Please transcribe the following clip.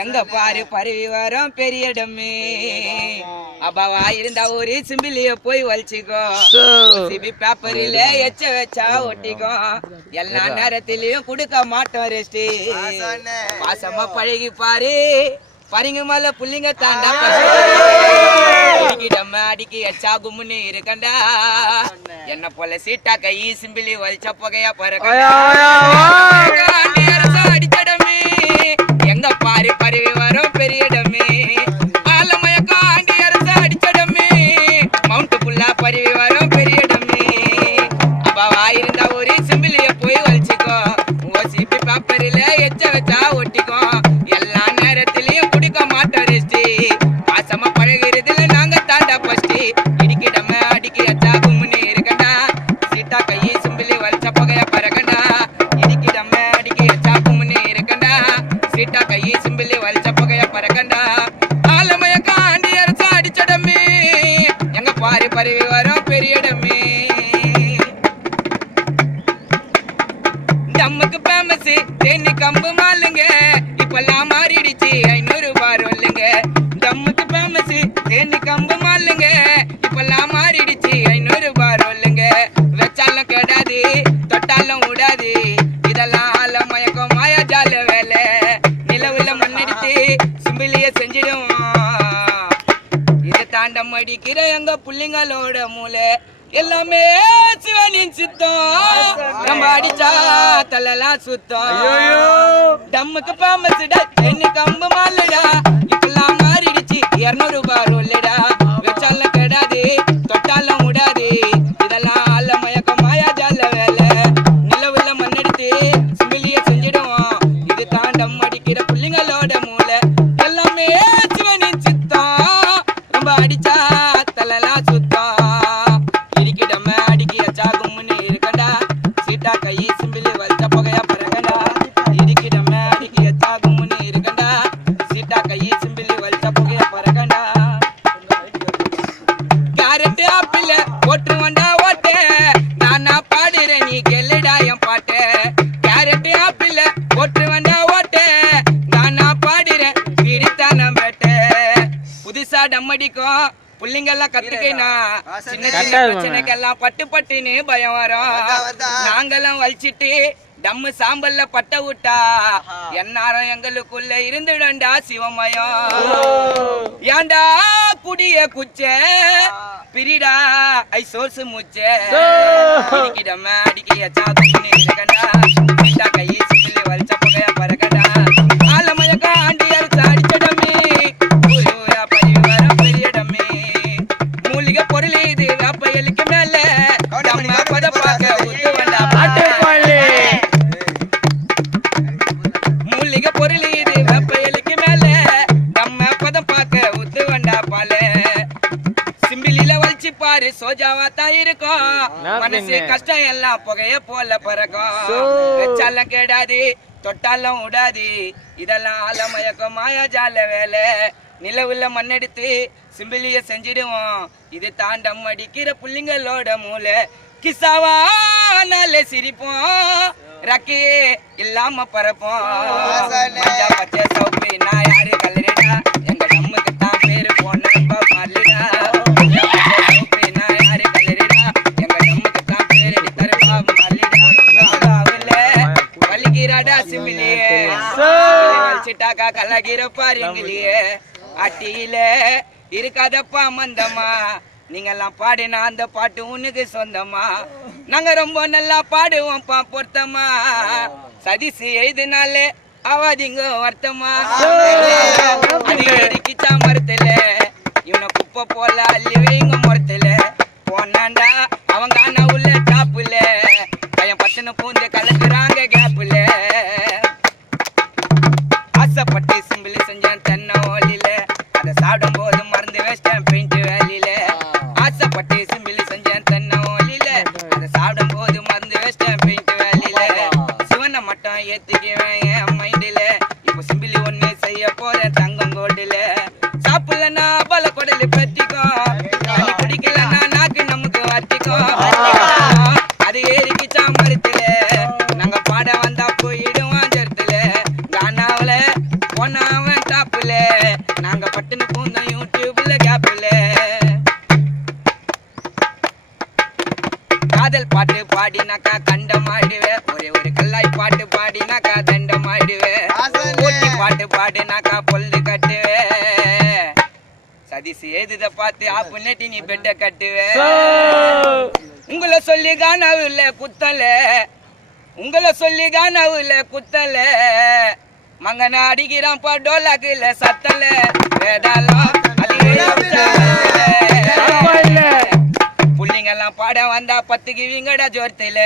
எங்க பாரு பருவி வரும் பெரிய டம்மி அப்பாவா இருந்தா ஒரு சிம்பிளிய போய் வலிச்சுக்கோ சிபி பேப்பரில எச்ச வச்சா ஒட்டிக்கோ எல்லா நேரத்திலயும் கொடுக்க மாட்டோம் ரெஸ்டி பாசமா பழகி பாரு பரிங்க மேல புள்ளிங்க தாண்டா அடிக்கிடம்ம அடிக்கி எச்சா கும்முன்னு இருக்கண்டா என்ன போல சீட்டா கை சிம்பிளி வலிச்ச புகையா பறக்க அடிச்சடமே எங்க பாரு பருவி வரும் பெரிய டம்மி ஆலமயக்கா ஆண்டி அரச அடிச்சடமே மவுண்ட் புல்லா பருவி வரும் பெரிய டம்மி அப்பாவா இருந்தா ஒரு சிம்பிளிய போய் வலிச்சுக்கோ ஓசிபி பேப்பரில எச்ச வச்சா ஒட்டிக்கோ எல்லா நேரத்திலயும் குடிக்க மாட்டோம் ரெஸ்டி பாசமா பழகிறதுல நாங்க தாண்டா பஸ்டி இடிக்கிடம அடிக்கி எச்சா கும்முன்னு இருக்கண்டா சீட்டா கையை சிம்பிளி வலிச்ச புகையா பறக்கண்டா இடிக்கிடம அடிக்கி எச்சா கும்முன்னு இருக்கண்டா சீட்டா கையை சிம்பிளி வலிச்ச புகையா பறக்கண்டா ஆலமயக்கா ஆண்டி அரச அடிச்சடமே எங்க பாரு பருவி வரும் பெரிய டம்மி டம்முக்கு பேமஸ் தேனி கம்பு மாலுங்க இப்பெல்லாம் மாறிடுச்சு 500 ரூபாய் இல்லைங்க டம்முக்கு பேமஸ் தேனி கம்பு மாலுங்க இப்பெல்லாம் மாறிடுச்சு 500 ரூபாய் இல்லைங்க வச்சாலும் கெடாது தொட்டாலும் விடாது இதெல்லாம் ஆல மயக்கம் மாயா ஜால வேலை நிலவுல மண்ணடித்து சிம்பிளிய செஞ்சிடுவோம் இதை தாண்டம் அடிக்கிற எங்க புள்ளிங்களோட மூளை எல்லாமே சிவனின் சித்தம் நம்ம அடிச்சா தலலாம் சுத்தம் டம்முக்கு பாமசுடா என்ன கம்பு மாலடா இப்பெல்லாம் மாறிடுச்சு 200 ரூபாய் இல்லடா வச்சாலும் கெடாது தொட்டாலும் விடாது இதெல்லாம் ஆல மயக்கம் மாயா ஜால வேலை நிலவுல மண்ணெடுத்து சிம்பிளிய செஞ்சிடுவோம் இது தாண்டம் அடிக்கிற புள்ளிங்களோட மூளை எல்லாமே சிவனின் சித்தம் ரொம்ப அடிச்சா தலலாம் சுத்தம் கையை சிம்பிளி வலிச்ச புகையா பறக்கண்டா இடிக்கிடமே அடிக்கி எச்சா கும்முன்னு இருக்கண்டா சீட்டா கையை சிம்பிளி வலிச்ச புகையா பறக்கண்டா கேரட் ஆப்பிள் ஓட்டு வண்டா ஓட்டு நானா பாடுறேன் நீ கெல்லுடா என் பாட்டு கேரட் ஆப்பிள் ஓட்டு வண்டா ஓட்டு நானா பாடுறேன் பிடித்தான பேட்டு புதுசா டம்மடிக்கும் புள்ளிங்கெல்லாம் கத்துக்கினா சின்ன சின்ன பிரச்சனைக்கெல்லாம் பட்டு பட்டுன்னு பயம் வரும் நாங்கெல்லாம் வலிச்சிட்டு டம்மு சாம்பல்ல பட்ட விட்டா என்னாரம் எங்களுக்குள்ள இருந்துடண்டா சிவமயம் ஏண்டா குடிய குச்ச பிரிடா ஐ சோர்ஸ் மூச்ச அடிக்கிடம அடிக்கி எச்சா இருக்கண்டா கையை சிப்பிள்ளி வலிச்ச புகையா பறக்கண்டா ஆலமயக்கா ஆண்டி அரிச்ச அடிச்சடமே பொருள் இது வேப்பையலுக்கு மேல பத பார்க்க உத்து வண்டா பாட்டு பாடு மூலிகை பொருள் இது வேப்பையலுக்கு மேல நம்ம பதம் பார்க்க உத்து வண்டா பால சிம்பிளில வலிச்சு பாரு சோஜாவா தான் இருக்கும் மனசு கஷ்டம் எல்லாம் புகைய போல பறக்கும் வச்சாலும் கேடாது தொட்டாலும் விடாது இதெல்லாம் ஆலமயக்கம் மாயா ஜால வேலை நிலவுல மண்ணெடுத்து சிம்பிளிய செஞ்சிடுவோம் இது தாண்டம் அடிக்கிற புள்ளிங்களோட மூளை கிசாவானால சிரிப்போம் ரக்கே இல்லாம பறப்போம் பச்சை சவுப்பு நான் யாரு கல்லறிடா எங்க நம்முக்கு தான் பேரு போன மாறிடா சவுப்பு நான் யாரு கல்லறிடா எங்க நம்முக்கு தான் பேரு தருவா மாறிடா வலிக்கிறாடா சிம்பிளியே வலிச்சிட்டாக்கா கலகிற பாருங்களையே அட்டியில இருக்காதப்பா மந்தமா நீங்கெல்லாம் பாடினா அந்த பாட்டு உனக்கு சொந்தமா நாங்க ரொம்ப நல்லா பாடுவோம்ப்பா பொருத்தமா சதிசு எழுதினாலே அவாதிங்க வருத்தமா அது எரிக்கிச்சா மரத்துல இவனை குப்பை போல அள்ளி வைங்க மரத்துல போனாண்டா அவங்க அண்ணா உள்ள டாப்புல பையன் பட்டுன்னு பூந்து கலக்குறாங்க கேப்புல ஆசைப்பட்டு சிம்பிள் செஞ்சேன் தென்னை ஓலில அதை சாப்பிடும் போது மறந்து வச்சிட்டேன் பெயிண்ட் வேலையில ஆசைப்பட்டு சிம்பிள் செஞ்சேன் தென்னை ஓலில அதை சாப்பிடும் போது மறந்து வச்சிட்டேன் பெயிண்ட் வேலையில சிவனை மட்டும் ஏத்துக்குவேன் என் மைண்டில இப்போ சிம்பிளி ஒண்ணு செய்ய போறேன் தங்கம் கோல்டுல சாப்பிடலன்னா பல குடலு பெத்திக்கோ தண்ணி குடிக்கலன்னா நாக்கு நமக்கு வத்திக்கோ அது ஏறிக்கிச்சா மரத்துல நாங்க பாட வந்தா போயிடுவோம் ஜரத்துல கானாவில பொண்ணாவ அவன் டாப்புல நாங்க பட்டுன்னு பூந்தோம் யூடியூப்ல கேப்புல காதல் பாட்டு பாடினாக்கா கண்டமாயிடுவேன் ஒரே ஒரு கல்லாய் பாட்டு பாடினாக்கா தண்டமாயிடுவேன் போட்டி பாட்டு பாடினாக்கா பொல்லு கட்டுவேன் சதிசு ஏதுத பார்த்து ஆப்பு நெட்டி நீ பெட்ட கட்டுவேன் உங்களை சொல்லி காணாவுல குத்தல உங்களை சொல்லி காணாவுல குத்தல மங்கன அடிக்கிறான் பா டோலாக்குல சத்தல வேடாலாம் புள்ளிங்கெல்லாம் பாட வந்தா பத்துக்கு விங்கடா ஜோர்த்தில